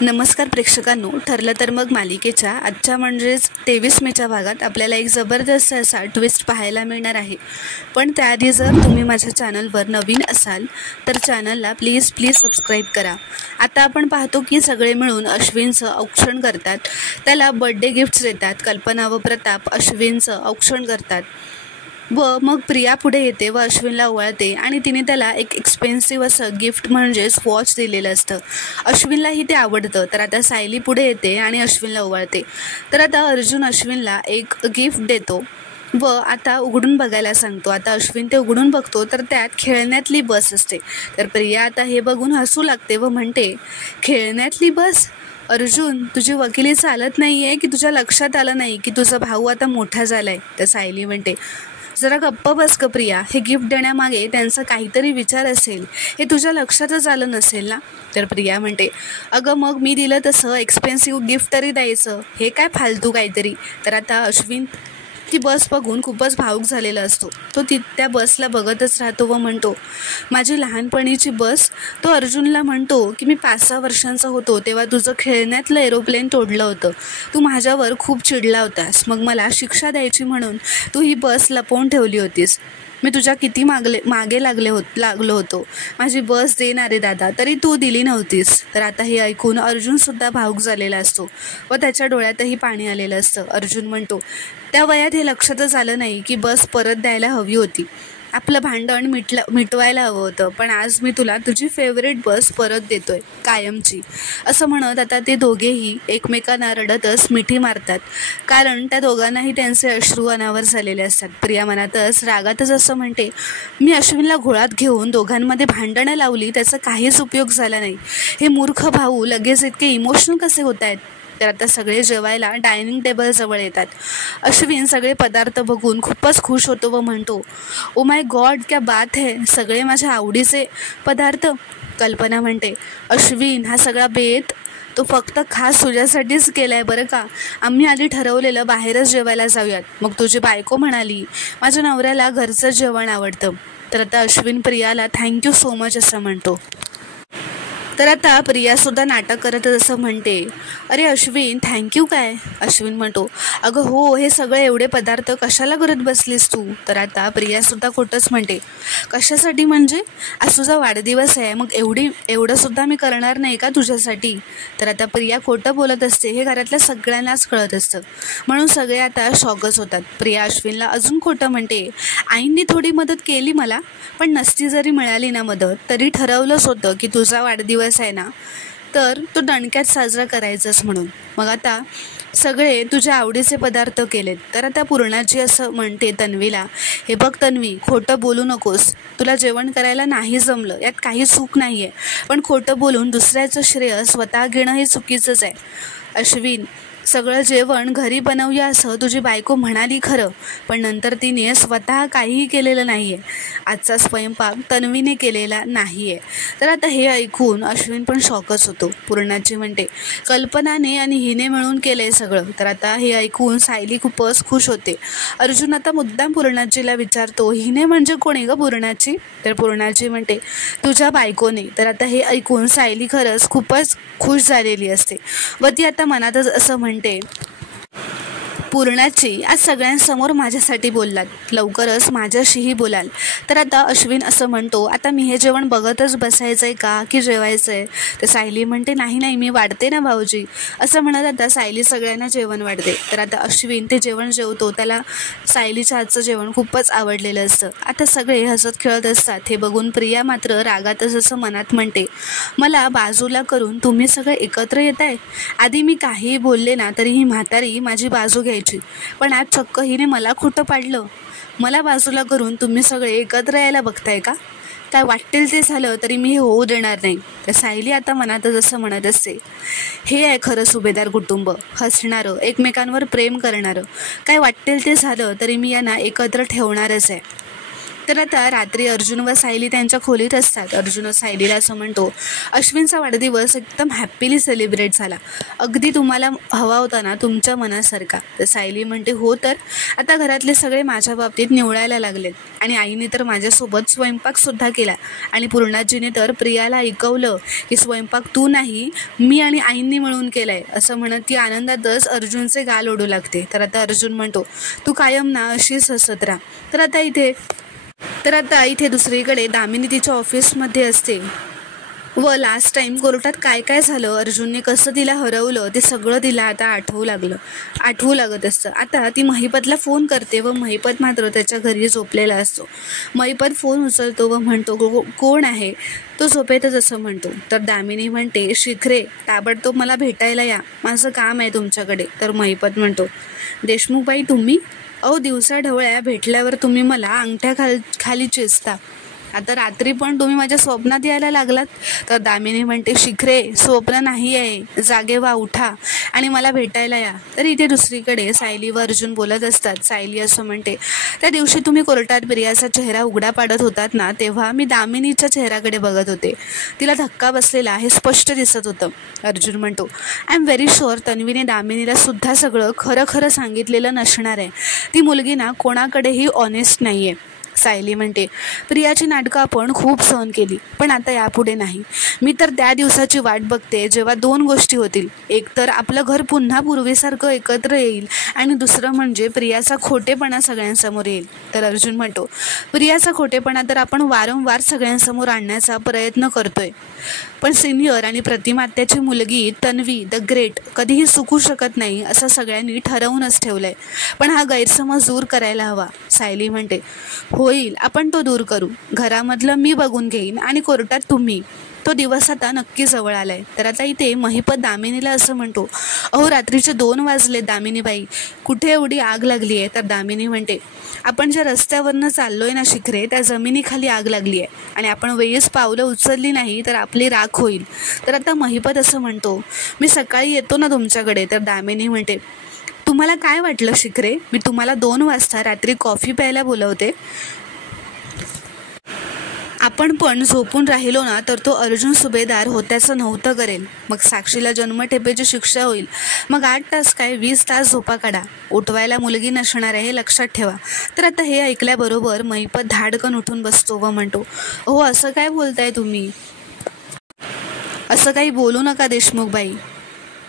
नमस्कार प्रेक्षकांनो, ठरलं तर मग मालिकेच्या आजच्या म्हणजेच 23 मेच्या भागात आपल्याला एक जबरदस्त असा ट्विस्ट पाहायला मिळणार आहे. पण त्याआधी जर तुम्ही माझ्या चॅनलवर नवीन असाल तर चॅनलला प्लीज सबस्क्राईब करा. आता आपण पाहतो की सगळे मिळून अश्विनचं औक्षण करतात. त्याला बर्थडे गिफ्ट्स देतात. कल्पना व प्रताप अश्विनचं औक्षण करतात व मग प्रिया पुढे येते व अश्विनला ओवाळते आणि तिने त्याला एक एक्सपेन्सिव्ह असं गिफ्ट म्हणजेच वॉच दिलेलं असतं. अश्विनलाही ते आवडतं. तर आता सायली पुढे येते आणि अश्विनला ओवाळते. तर आता अर्जुन अश्विनला एक गिफ्ट देतो व आता उघडून बघायला सांगतो. आता अश्विन ते उघडून बघतो तर त्यात खेळण्यातली बस असते. तर प्रिया आता हे बघून हसू लागते व म्हणते, खेळण्यातली बस? अर्जुन, तुझी वकिली चालत नाही आहे की तुझ्या लक्षात आलं नाही की तुझा भाऊ आता मोठा झाला आहे? तर सायली म्हणते, जरा गप्प बस ग प्रिया, हे गिफ्ट देण्यामागे त्यांचा काहीतरी विचार असेल, हे तुझ्या लक्षातच आलं नसेल ना? तर प्रिया म्हणते, अगं मग मी दिलं तसं एक्सपेन्सिव्ह गिफ्ट तरी द्यायचं, हे काय फालतू काहीतरी. तर आता अश्विन ती बस बघून खूपच भावूक झालेला असतो. तो त्या बसला बघतच राहतो व म्हणतो, माझी लहानपणीची बस. तो अर्जुनला म्हणतो की मी 5-6 वर्षांचा होतो तेव्हा तुझं खेळण्यातलं एरोप्लेन तोडलं होतं. तू माझ्यावर खूप चिडला होतास. मग मला शिक्षा द्यायची म्हणून तू ही बस लपवून ठेवली होतीस. मी तुझ्या किती मागे लागलो होतो. माझी बस देणारे दादा, तरी तू दिली नव्हतीस. तर आता हे ऐकून अर्जुनसुद्धा भावूक झालेला असतो व त्याच्या डोळ्यातही पाणी आलेलं असतं. अर्जुन म्हणतो, त्या वयात हे लक्षातच आलं नाही की बस परत द्यायला हवी होती. आपलं भांडण मिटवायला हवं होतं. पण आज मी तुला तुझी फेवरेट बस परत देतोय, कायमची. असं म्हणत आता ते दोघेही एकमेकांना रडतच मिठी मारतात. कारण त्या दोघांनाही त्यांचे अश्रू अनावर झालेले असतात. प्रिया मनातच रागातच असं म्हणते, मी अश्विनला घोळात घेऊन दोघांमध्ये भांडणं लावली, त्याचा काहीच उपयोग झाला नाही. हे मूर्ख भाऊ लगेच इतके इमोशनल कसे होत आहेत? तर आता सगळे जेवायला डायनिंग टेबल जवळ येतात. अश्विन सगळे पदार्थ बघून खूपच खुश होतो व म्हणतो, ओ माय गॉड, क्या बात है, सगळे माझ्या आवडीचे पदार्थ. कल्पना म्हणते, अश्विन, हा सगळा बेत तो फक्त खास तुझ्यासाठीच केला आहे बरं का. आम्ही आधी ठरवलेलं बाहेरच जेवायला जाऊयात. मग तुझी बायको म्हणाली, माझ्या नवऱ्याला घरचं जेवण आवडतं. तर आता अश्विन प्रियाला थँक्यू सो मच असं म्हणतो. तर आता प्रियासुद्धा नाटक करत असं म्हणते, अरे अश्विन, थँक्यू काय? अश्विन म्हणतो, अगं हो, हे सगळे एवढे पदार्थ कशाला करत बसलीस तू? तर आता प्रियासुद्धा खोटंच म्हणते, कशासाठी म्हणजे? आज तुझा वाढदिवस आहे, मग एवढंसुद्धा मी करणार नाही का तुझ्यासाठी? तर आता प्रिया खोटं बोलत असते हे घरातल्या सगळ्यांनाच कळत असतं. म्हणून सगळे आता शॉकच होतात. प्रिया अश्विनला अजून खोटं म्हणते, आईंनी थोडी मदत केली मला, पण नसती जरी मिळाली ना मदत, तरी ठरवलंच होतं की तुझा वाढदिवस आहे ना, तर तो दणक्यात साजरा करायचाच म्हणून. मग आता सगळे तुझ्या आवडीचे पदार्थ केलेत. तर आता पूर्णाची असं म्हणते तन्वीला, हे बघ तन्वी, खोटं बोलू नकोस. तुला जेवण करायला नाही जमलं, यात काही चूक नाही आहे. पण खोटं बोलून दुसऱ्याचं श्रेय स्वतः घेणं हे चुकीचंच आहे. अश्विन, सगळं जेवण घरी बनवूया असं तुझी बायको म्हणाली खरं, पण नंतर तिने स्वतः काहीही केलेलं नाही आहे. आजचा स्वयंपाक तन्वीने केलेला नाही आहे. तर आता हे ऐकून अश्विन पण शॉकच होतो. पूर्णाची म्हणते, कल्पनाने आणि हिने मिळून केलं आहे सगळं. तर आता हे ऐकून सायली खूपच खुश होते. अर्जुन आता मुद्दाम पूर्णाचीला विचारतो, हिने म्हणजे कोणी ग पूर्णाची? तर पूर्णाची म्हणते, तुझ्या बायकोने. तर आता हे ऐकून सायली खरंच खूपच खुश झालेली असते व ती आता मनातच असं म्हणते, पूर्णाची, आज सगळ्यांसमोर माझ्यासाठी बोललात, लवकरच माझ्याशीही बोलाल. तर आता अश्विन असं म्हणतो, आता मी हे जेवण बघतच बसायचं आहे का की जेवायचं आहे? तर सायली म्हणते, नाही, मी वाढते ना भाऊजी. असं म्हणत आता सायली सगळ्यांना जेवण वाढते. तर आता अश्विन ते जेवण जेवतो. त्याला सायलीच्या हातचं जेवण खूपच आवडलेलं असतं. आता सगळे हसत खेळत असतात. हे बघून प्रिया मात्र रागातच असं मनात म्हणते, मला बाजूला करून तुम्ही सगळे एकत्र येत आहे. आधी मी काहीही बोलले ना तरी ही म्हातारी माझी बाजू घ्यायची, पण आज चक्क हिने मला खोटं पाडलं. मला बाजूला करून तुम्ही सगळे एकत्र यायला बघताय का? काय वाटेल ते झालं तरी मी हे होऊ देणार नाही. तर सायली आता मनातच असं म्हणत असते, हे आहे खरं सुभेदार कुटुंब, हसणारं, एकमेकांवर प्रेम करणारं. काय वाटेल ते झालं तरी मी यांना एकत्र ठेवणारच आहे. तर आता रात्री अर्जुन व सायली त्यांच्या खोलीत असतात. अर्जुन सायलीला असं म्हणतो, अश्विनचा वाढदिवस एकदम हॅपीली सेलिब्रेट झाला, अगदी तुम्हाला हवा होता ना तुमच्या मनासारखा. तर सायली म्हणते, हो तर आता घरातले सगळे माझ्या बाबतीत निवडायला लागलेत आणि आईने तर माझ्यासोबत स्वयंपाकसुद्धा केला आणि पूर्णाजीने तर प्रियाला ऐकवलं की स्वयंपाक तू नाही मी आणि आईंनी मिळून केलाय असं म्हणत ती आनंदातच अर्जुनचे गाल ओढू लागते. तर आता अर्जुन म्हणतो, तू कायम ना अशीच हसत राहा. तर आता इथे दुसरीकडे दामिनी तिच्या ऑफिसमध्ये असते व लास्ट टाइम कोर्टात काय काय झालं, अर्जुनने कसं तिला हरवलं ते सगळं तिला आता आठवू लागत असतं. आता ती महिपतला फोन करते व महिपत मात्र त्याच्या घरी झोपलेला असतो. महिपत फोन उचलतो व म्हणतो, कोण आहे? तो झोपेतच असं म्हणतो. तर दामिनी म्हणते, शिखरे ताबडतोब मला भेटायला या, माझं काम आहे तुमच्याकडे. तर महिपत म्हणतो, देशमुखबाई तुम्ही? दिवसा ढवळ्या भेटल्यावर तुम्ही मला अंगठ्या खाली चेचता, आता रात्री पण तुम्ही माझ्या स्वप्नात यायला लागलात. तर दामिनी म्हणते, शिखरे स्वप्न नाही आहे, जागे व्हा, उठा आणि मला भेटायला या. तर इथे दुसरीकडे सायली व अर्जुन बोलत असतात. सायली असं म्हणते, त्या दिवशी तुम्ही कोर्टात प्रियाचा चेहरा उघडा पाडत होतात ना, तेव्हा मी दामिनीच्या चेहऱ्याकडे बघत होते, तिला धक्का बसलेला हे स्पष्ट दिसत होतं. अर्जुन म्हणतो, आय एम व्हेरी शुअर तन्वीने दामिनीला सुद्धा सगळं खरं सांगितलेलं नसणार आहे, ती मुलगी ना कोणाकडेही ऑनेस्ट नाही आहे. सायली म्हणते, प्रियाची नाटकं आपण खूप सहन केली, पण आता यापुढे नाही. मी तर त्या दिवसाची वाट बघते जेव्हा दोन गोष्टी होतील, एक तर आपलं घर पुन्हा पूर्वीसारखं एकत्र येईल आणि दुसरं म्हणजे प्रियाचा खोटेपणा सगळ्यांसमोर येईल. तर अर्जुन म्हणतो, प्रियाचा खोटेपणा तर आपण वारंवार सगळ्यांसमोर आणण्याचा प्रयत्न करतोय, पण सिनियर आणि प्रतिमात्याची मुलगी तन्वी द ग्रेट कधीही चुकू शकत नाही असं सगळ्यांनी ठरवूनच ठेवलंय, पण हा गैरसमज दूर करायला हवा. सायली म्हणते, होईल, आपण तो दूर करू, घरामधलं मी बघून घेईन आणि कोर्टात तुम्ही, तो दिवस आता नक्की जवळ आलाय. तर आता इथे महिपत दामिनीला असं म्हणतो, रात्रीचे 2 वाजले दामिनीबाई, कुठे एवढी आग लागली आहे? तर दामिनी म्हणते, आपण ज्या रस्त्यावरनं चाललोय ना शिखरे, त्या जमिनीखाली आग लागली आहे आणि आपण वेळीच पावलं उचलली नाही तर आपली राख होईल. तर आता महिपत असं म्हणतो, मी सकाळी येतो ना तुमच्याकडे. तर दामिनी म्हणते, तुम्हाला काय वाटलं शिखरे, मी तुम्हाला 2 वाजता रात्री कॉफी प्यायला बोलवते? आपण पण झोपून राहिलो ना तर तो अर्जुन सुभेदार होत्याचं नव्हतं करेल, मग साक्षीला जन्मठेपेची शिक्षा होईल. मग 8 तास काय 20 तास झोपा काढा, उठवायला मुलगी नसणार आहे हे लक्षात ठेवा. तर आता हे ऐकल्याबरोबर महिपत धाडकन उठून बसतो व म्हणतो, असं काय बोलताय तुम्ही, असं काही बोलू नका देशमुखबाई.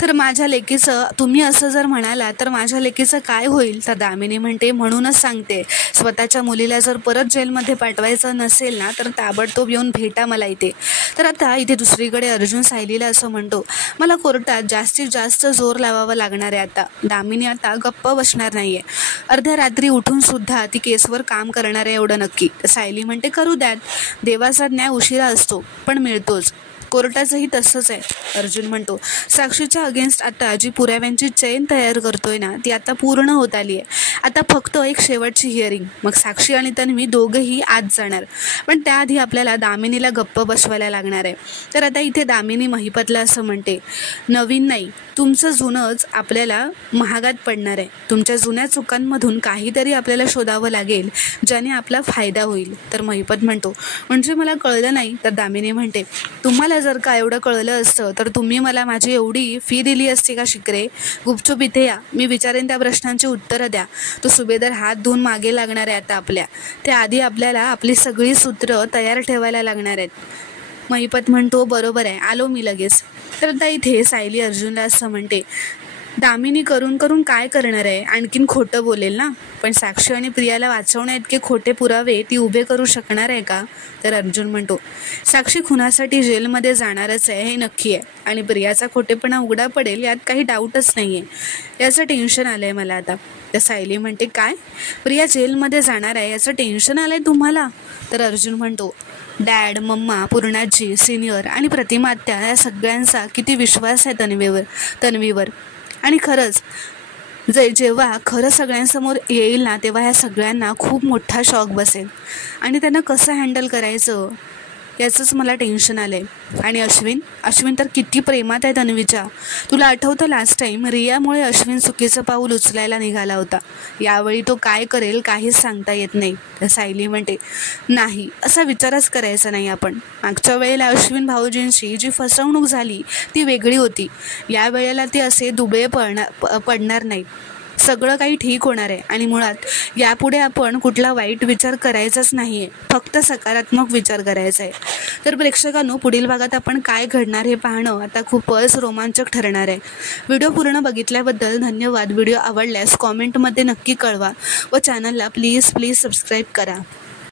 तर माझ्या लेकीचं तुम्ही असं जर म्हणाला तर माझ्या लेकीचं काय होईल? तर दामिनी म्हणते, म्हणूनच सांगते, स्वतःच्या मुलीला जर परत जेलमध्ये पाठवायचं नसेल ना तर ताबडतोब येऊन भेटा मला इथे. तर आता इथे दुसरीकडे अर्जुन सायलीला असं म्हणतो, मला कोर्टात जास्तीत जास्त जोर लावावा लागणार आहे. आता दामिनी आता गप्प बसणार नाहीये, अर्ध्या रात्री उठून सुद्धा ती केसवर काम करणार आहे एवढं नक्की. सायली म्हणते, करू द्यात, देवाचा न्याय उशिरा असतो पण मिळतोच, कोर्टाचंही तसंच आहे. अर्जुन म्हणतो, साक्षीच्या अगेन्स्ट आता जी पुराव्यांची चेन तयार करतोय ना ती आता पूर्ण होत आली आहे, आता फक्त एक शेवटची हिअरिंग, मग साक्षी आणि तन्वी दोघंही आत जाणार, पण त्याआधी आपल्याला दामिनीला गप्प बसवायला लागणार आहे. तर आता इथे दामिनी महिपतला असं म्हणते, नवीन नाही, तुमचं जुनंच आपल्याला महागात पडणार आहे, तुमच्या जुन्या चुकांमधून काहीतरी आपल्याला शोधावं लागेल ज्याने आपला फायदा होईल. तर महिपत म्हणतो, म्हणजे मला कळलं नाही. तर दामिनी म्हणते, तुम्हाला जर का एवढं कळलं असतं तर तुम्ही मला माझी एवढी फी दिली असती का शिखरे? गुपचूप इथे या, मी विचारेन त्या प्रश्नांची उत्तरं द्या. तो सुभेदार हात धुवून मागे लागणार आहे आता आपल्या, त्याआधी आपल्याला आपली सगळी सूत्रं तयार ठेवायला लागणार आहेत. महिपत म्हणतो, बरोबर आहे, आलो मी लगेच. तर आता इथे सायली अर्जुनला असं म्हणते, दामिनी करून काय करणार आहे, आणखीन खोटं बोलेल ना, पण साक्षी आणि प्रियाला वाचवण्या इतके खोटे पुरावे ती उभे करू शकणार आहे का? तर अर्जुन म्हणतो, साक्षी खुनासाठी जेलमध्ये जाणारच आहे हे नक्की आहे आणि प्रियाचा खोटेपणा उघडा पडेल यात काही डाऊटच नाही आहे, याचं टेन्शन आलं आहे मला आता. तर सायली म्हणते, काय, प्रिया जेलमध्ये जाणार आहे याचं टेन्शन आलं आहे तुम्हाला? तर अर्जुन म्हणतो, डॅड, मम्मा, पूर्णाजी, सिनियर आणि प्रतिमात्या या सगळ्यांचा किती विश्वास आहे तन्वीवर आणि खरंच जेव्हा खरं सगळ्यांसमोर येईल ना तेव्हा ह्या सगळ्यांना खूप मोठा शॉक बसेल आणि त्यांना कसं हँडल करायचं याचंच मला टेन्शन आलं आहे. आणि अश्विन तर किती प्रेमात आहे तन्वीच्या. तुला आठवतं लास्ट टाईम रियामुळे अश्विन चुकीचं पाऊल उचलायला निघाला होता. यावेळी तो काय करेल काहीच सांगता येत नाही. तर सायली म्हणते, नाही असा विचारच करायचा नाही आपण. मागच्या वेळेला अश्विन भाऊजींची जी फसवणूक झाली ती वेगळी होती. या वेळेला ते असे दुबळे पडणार नाहीत. सगळं काही ठीक होणार आहे. आणि मुळात यापुढे आपण कुठला वाईट विचार करायचाच नाही आहे, फक्त सकारात्मक विचार करायचा आहे. तर प्रेक्षकांनो, पुढील भागात आपण काय घडणार हे पाहणं आता खूपच रोमांचक ठरणार आहे. व्हिडिओ पूर्ण बघितल्याबद्दल धन्यवाद. व्हिडिओ आवडल्यास कॉमेंटमध्ये नक्की कळवा व चॅनलला प्लीज सबस्क्राईब करा.